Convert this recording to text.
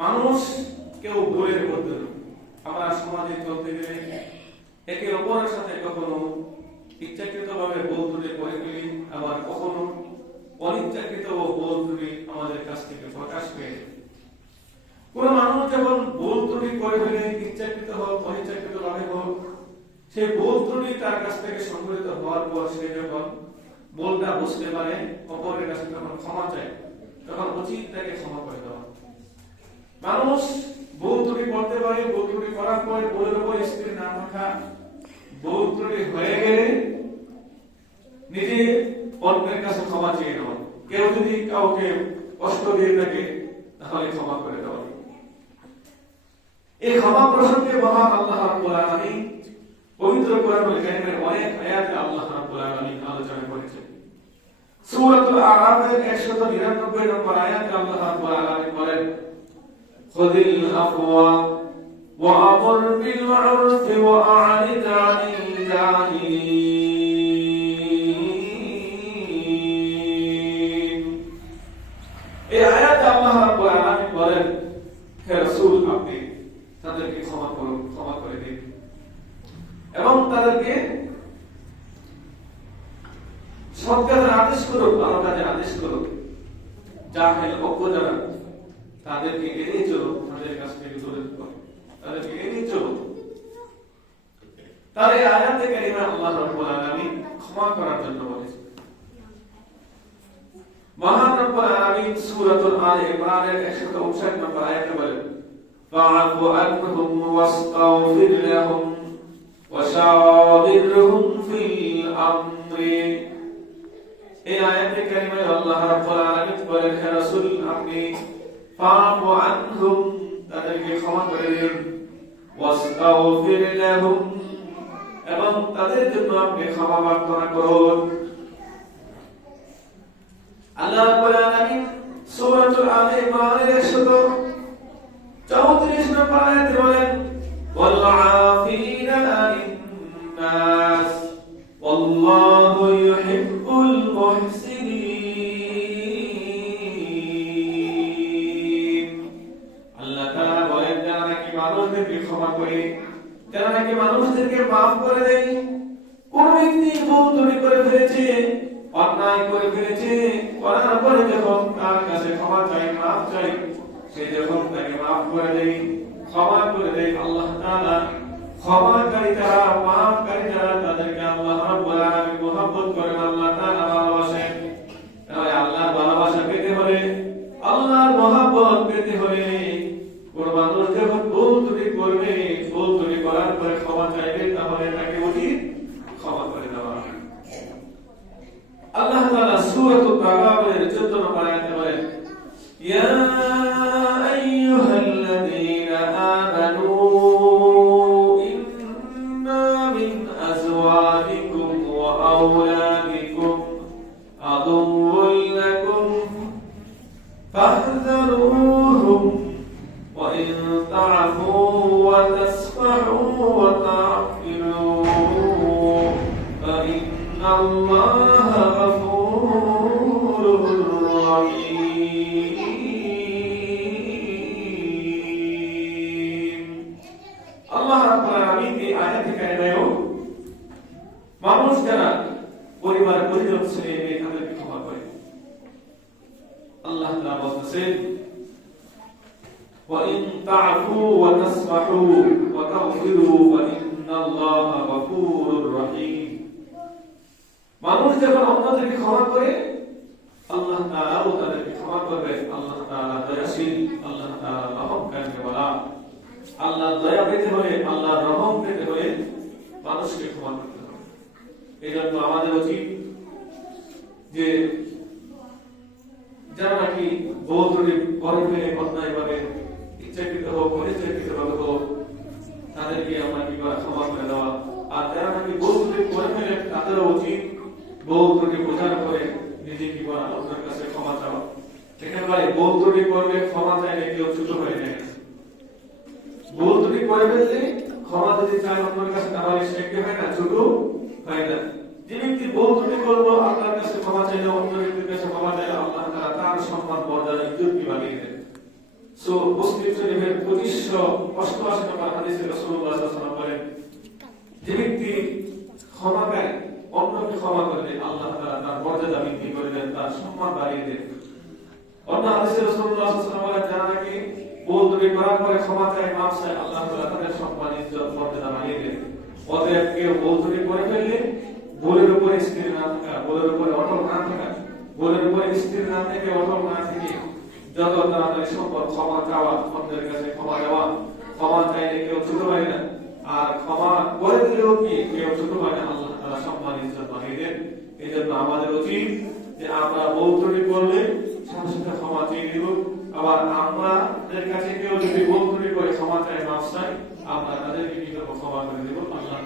মানুষ কেউ ভুলের মধ্যে, আমরা সমাজে চলতে গেলে একে অপরের সাথে কখনো ইচ্ছাকৃতভাবে ভুল ত্রুটি করে ফেলি, আবার কখনো অনিচ্ছাকৃত ভুল ত্রুটি আমাদের কাছ থেকে প্রকাশ পেয়ে যায়। কোন মানুষ যখন ভুল ত্রুটি করে ফেলে, ইচ্ছাকৃত হোক অনিচ্ছাকৃত ভাবে হোক, সেই ভুল ত্রুটি তার কাছ থেকে সংঘটিত হওয়ার পর সে যখন ভুলটা বুঝতে পারে, অপরের কাছে যখন ক্ষমা চায়, তখন উচিত তাকে ক্ষমা করে দেওয়া। মানুষ ভুল ত্রুটি করতে পারে, ভুল ত্রুটি করার পর ভুলের উপর স্থির না থাকা, ভুল ত্রুটি হয়ে গেলে নিজে অন্যের কাছে ক্ষমা চেয়ে নেওয়া। কেউ যদি কাউকে কষ্ট দিয়ে থাকে তাহলে ক্ষমা করে দেওয়া। এই ক্ষমা প্রসঙ্গে মহান আল্লাহ রাব্বুল আলামিন পবিত্র কোরআনুল কারীমের অনেক আয়াতে আল্লাহ রাব্বুল আলামিন আলোচনা করেছেন। সূরাতুল আরাফের 199 নম্বর আয়াতে আল্লাহ রাব্বুল আলামিন বলেন, খুযিল আফওয়া ওয়া আমর বিল মা'রুফি ওয়া আ'রিদ আনিল জাহিলিন। এই আয়াতে আল্লাহ রাব্বুল আলামিন বলেন, হে রাসূল, আপনি তাদেরকে ক্ষমা করুন, ক্ষমা করে দিন এবং তাদেরকে সৎ কাজের আদেশ করুন, ভালো কাজের আদেশ করুন। জাহেল অজ্ঞ যারা, তাদেরকে এড়িয়ে চলো, তাদের কাছ থেকে দূরে থাকো, তাদেরকে এড়িয়ে চলো। তার এই আয়াতে কারিমা আল্লাহ রাব্বুল আলামিন ক্ষমা করার জন্য বলেছেন। মহান রব্বুল আলামিন সূরাতুল আলে ইমরানের 159 নম্বর আয়াতে বলেন, ফাআফু আনহুম ওয়াস্তাগফির লাহুম ওয়াশাওিরহুম ফিল আমরি। এই আয়াতে কারিমায় আল্লাহ রাব্বুল আলামিন বলেন, হে রাসূল, আপনি ফাআফু আনহুম, তাদেরকে ক্ষমা করে দিন, ওয়াস্তাগফির লাহুম, এবং তাদের জন্য আপনি ক্ষমা প্রার্থনা করুন। আল্লাহ রাব্বুল আলামিন সূরাতুল আলে ইমরানের 134 নম্বর আয়াতে বলেন, ওয়াল আফিনা আনিন নাস ওয়াল্লাহু ইউহিব্বুল মুহসিনিন। আল্লাহ তাআলা বলেন, যারা নাকি মানুষদেরকে ক্ষমা করে, যারা নাকি মানুষদেরকে মাফ করে দেয়। কোন ব্যক্তি ভুল ত্রুটি করে ফেলেছে, অন্যায় করে ফেলেছে, করার পরে যখন তার কাছে ক্ষমা চাই, মাফ চাই, সে যখন তাকে মাফ করে দেয়, ক্ষমা করে দেয়, আল্লাহ তাআলা ক্ষমাকারী যারা, মাফকারী যারা, তাদেরকে আল্লাহ রাব্বুল আলামিন মহব্বত করেন, আল্লাহ তাআলা ভালোবাসেন। তাহলে আল্লাহর ভালোবাসা পেতে হলে, আল্লাহর মহব্বত পেতে হলে, কোন মানুষ যখন ভুল ত্রুটি করবে, ভুল ত্রুটি করার পরে ক্ষমা চাইবে, তাহলে তাকে উচিত ক্ষমা করে দেওয়া। আল্লাহ তাআলা সূরাতুত তাগাবুনের 14 নম্বর আয়াতে বলেন, ইয়া আইয়ুহাল্লাযীনা আমানু ইন্না মিন আজওয়াজিকুম ওয়া আওলাদিকুম আদুও্বুল লাকুম ফাহযারুহুম ওয়া ইন তা'ফু ওয়া তাসফাহু ওয়া তা'ফিরু ফা ইন্নাল্লাহা গফুরুর রহিম। আল্লাহ রাব্বুল আলামিন এই আয়াতে কারিমায়ও মানুষ যারা পরিবার পরিজন ছেড়ে মেয়ে তাদেরকে ক্ষমা করে। আল্লাহ তাআলা বলতেছেন, ওয়া ইন তা'ফু ওয়া তাসফাহু ওয়া তাগফিরু ফা ইন্নাল্লাহা গফুরুর রহিম। মানুষ যখন অন্যদেরকে ক্ষমা করে, আল্লাহ তাআলাও তাদেরকে ক্ষমা করবে। আল্লাহ তাআলা দয়াশীল, আল্লাহ তাআলা রহমকারী ওয়ালা। আল্লাহ দয়া পেতে হলে, আল্লাহর রহম পেতে হলে মানুষকে ক্ষমা করতে হবে। এজন্য আমাদের উচিত যে যারা নাকি ভুল ত্রুটি করে ফেলে, অন্যায়ভাবে, ইচ্ছাকৃত হোক অনিচ্ছাকৃতভাবে হোক, তাদেরকে আমরা কি করা, ক্ষমা করে দেওয়া। আর যারা নাকি ভুল ত্রুটি করে ফেলে, তাদেরও উচিত ভুল ত্রুটি বোঝার পরে নিজে কি করা, অন্যের কাছে ক্ষমা চাওয়া। একেবারে ভুল ত্রুটি করবে, ক্ষমা চাইলে কেউ ছোট হয়ে যায়। ভুল ত্রুটি করে ফেললে ক্ষমা যদি চায় অন্যের কাছে, তাহলে সে কি হয় না, ছোট হয় না। যে ব্যক্তি ভুল ত্রুটি করবো, আল্লাহর কাছে ক্ষমা চাইলে, অন্য ব্যক্তির কাছে ক্ষমা চাইলে, আল্লাহ তাআলা তার সম্মান, মর্যাদা, ইজ্জত কি বাড়িয়ে দেন। মুসলিম শরীফের 2588 নম্বর হাদিসে রাসূলুল্লাহ সাল্লাল্লাহু আলাইহি ওয়াসাল্লাম বলেন, যে ব্যক্তি ক্ষমা করে, অন্যকে ক্ষমা করলে আল্লাহ তাআলা তার মর্যাদা বৃদ্ধি করে দেন, তার সম্মান বাড়িয়ে দেন। অন্য হাদিসে রাসূলুল্লাহ সাল্লাল্লাহু আলাইহি ওয়াসাল্লাম বলেন, যারা নাকি ভুল ত্রুটি করার পরে ক্ষমা চায়, মাফ চায়, আল্লাহ তাআলা তাদের সম্মান ইজ্জত মর্যাদা বাড়িয়ে দেন। অতএব কেউ ভুল ত্রুটি করে ফেললে ভুলের উপরে স্থির না থাকা, ভুলের উপরে অটল না থাকা, ভুলের উপরে স্থির না থেকে অটল না থেকে যত তাড়াতাড়ি সম্ভব ক্ষমা চাওয়া, অন্যের কাছে ক্ষমা দেওয়া। ক্ষমা চাইলে কেউ ছোট হয় না, আর ক্ষমা করে দিলেও কি কেউ ছোট হয় না, আল্লাহ তাআলা সম্মান ইজ্জত বাড়িয়ে দেন। এই জন্য আমাদের উচিত যে আমরা ভুল ত্রুটি করলে সাথে সাথে ক্ষমা চেয়ে দিব। আবার আমাদের কাছে কেউ যদি ভুল ত্রুটি করে ক্ষমা চায়, মাফ চায়, আমরা তাদেরকে কি করব, ক্ষমা করে দেব। আল্লাহ